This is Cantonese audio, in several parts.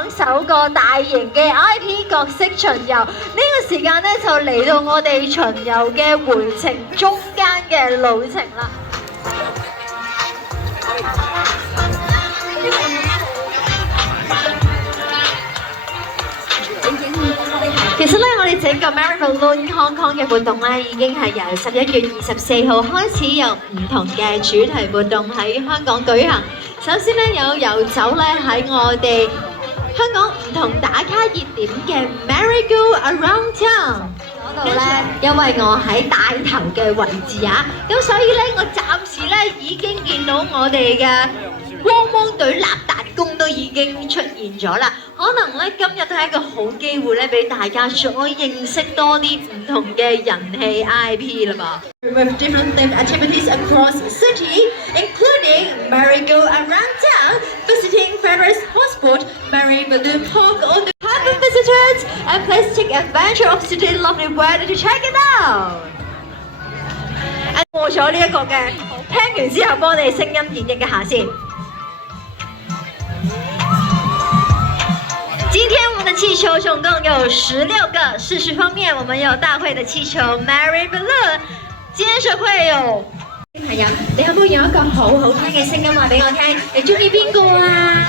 港首個大型嘅 IP 角色巡遊，呢個時間咧就嚟到我哋巡遊嘅回程中間嘅路程啦。其實咧，我哋整個 Merry Balloon Hong Kong 嘅活動咧，已經係由11月24號開始有唔同嘅主題活動喺香港舉行。首先咧，有遊走咧喺我哋香港唔同打卡熱點嘅 Merry Go Around Town 嗰度咧，因為我喺帶頭嘅位置啊，咁所以咧我暫時咧已經見到我哋嘅汪汪隊立達公都已經出現咗啦。可能咧今日都係一個好機會咧，俾大家再認識多啲唔同嘅人氣 IP 啦噃。With different themed activities across the city, including Merry Go Around Town, visiting various hotspots, Merry Balloon Park on the happy visitors, and please take advantage of today's lovely weather to check it out. 過咗呢一個嘅，聽完之後幫你聲音演繹一下先。今天我們的氣球總共有16個。事實方面，我們有大會的氣球 Merry Balloon， 接着會有朋友，你可唔可以用一個好好聽嘅聲音話俾我聽？你中意邊個啊？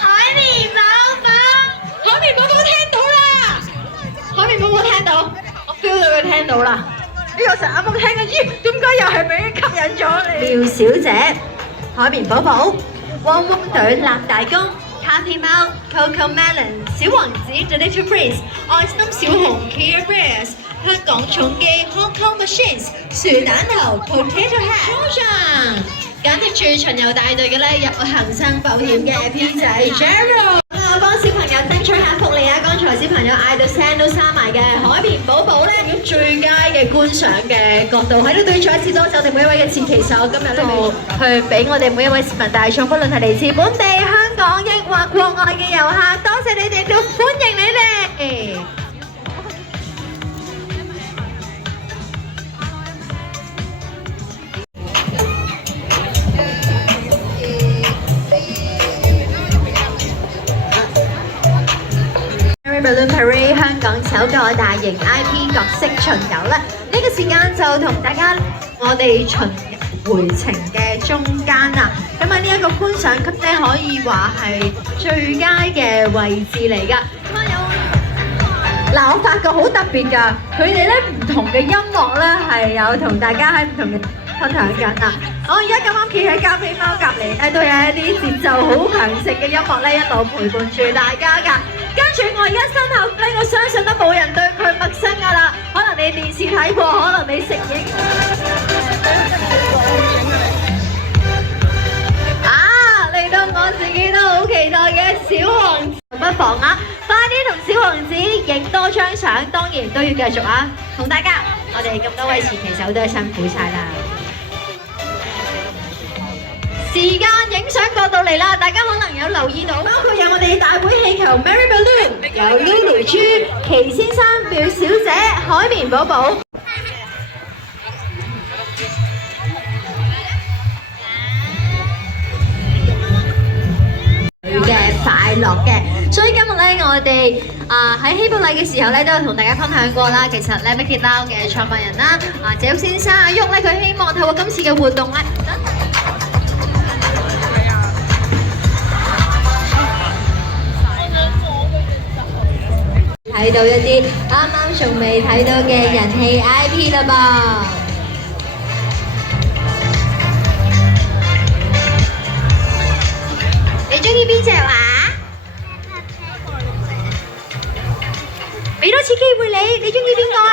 海綿寶寶，海綿寶寶聽到啦！海綿寶寶聽到，我 feel 到佢聽到啦。呢個成日啱啱聽嘅，咦？點解又係俾佢吸引咗你？廖小姐、海綿寶寶、汪汪隊立大功。Happy 貓、Coco Melon、小王子、The Little Prince、愛心小熊、Care Bears、香港重機、Hong Kong Machines、薯蛋頭、Potato Head、簡直最巡遊大隊嘅咧，有恒生保險嘅 P 仔 Gerald。我幫小朋友爭取下福利啊！剛才小朋友嗌到聲都沙埋嘅海綿寶寶咧，用最佳嘅觀賞嘅角度喺度對再一次多謝我哋每一位嘅前期手，今日咧去俾我哋每一位市民大眾，不論係嚟自本地、香港抑或國外嘅遊客，多謝你哋，都歡迎你哋。Balloon Parade 香港首個大型 IP 角色巡遊啦！呢個時間就同大家我哋巡回程嘅中間啦。咁喺呢一個觀賞級咧，可以話係最佳嘅位置嚟㗎。咁啊有嗱，我發覺好特別㗎，佢哋咧唔同嘅音樂咧係有同大家喺唔同嘅分享緊啊！我而家咁啱企喺加菲貓隔離咧，都有一啲節奏好強盛嘅音樂咧，一路陪伴住大家㗎。跟住我而家身後咧，我相信都冇人對佢陌生㗎啦。可能你電視睇過，可能你食影啊！嚟到我自己都好期待嘅小王子，不妨啊，快啲同小王子影多張相，當然都要繼續啊！同大家，我哋咁多位前期手都係辛苦晒啦。時間影相角度嚟啦，大家可能有留意到，包括有我哋大會氣球 Merry Balloon， 有 Lulu 豬、奇先生、苗小姐、海綿寶寶嘅快樂嘅。所以今日咧，我哋喺希寶禮嘅時候咧，都有同大家分享過啦。其實咧 Make It Loud 嘅創辦人啦，謝先生阿旭咧，佢希望透過今次嘅活動咧。睇到一啲啱啱仲未睇到嘅人氣 IP 啦噃！你中意邊隻話？俾多次機會你中意邊個啊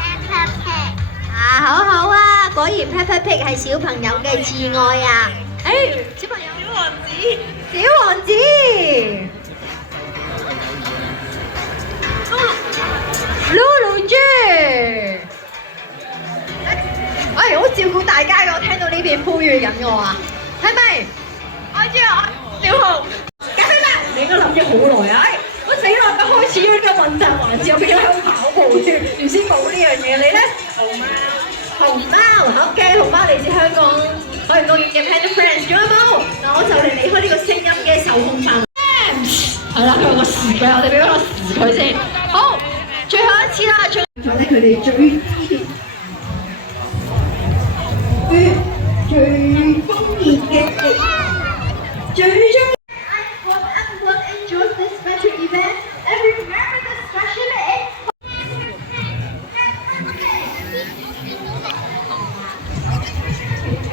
？Peppa Pig 啊，好好啊！果然 Peppa Pig 係小朋友嘅摯愛啊！小朋友，小王子，小王子。Lulu 豬，好照顧大家嘅，我聽到呢邊呼籲緊我啊，係咪？我知啊，小紅，咖啡啦，你應該諗咗好耐啊！我死啦，咁開始咗呢個問責環節，我變咗喺度跑步添，原先冇呢樣嘢，你咧？熊貓 ，OK， 熊貓嚟自香港海洋公園嘅 Panda Friends，仲有冇？嗱，我就嚟離開呢個聲音嘅受控範圍。佢，我哋俾個時佢先。好，最後一次啦，坐低佢哋最中意嘅，最中意。Everyone enjoys this special event and remember the special event. 好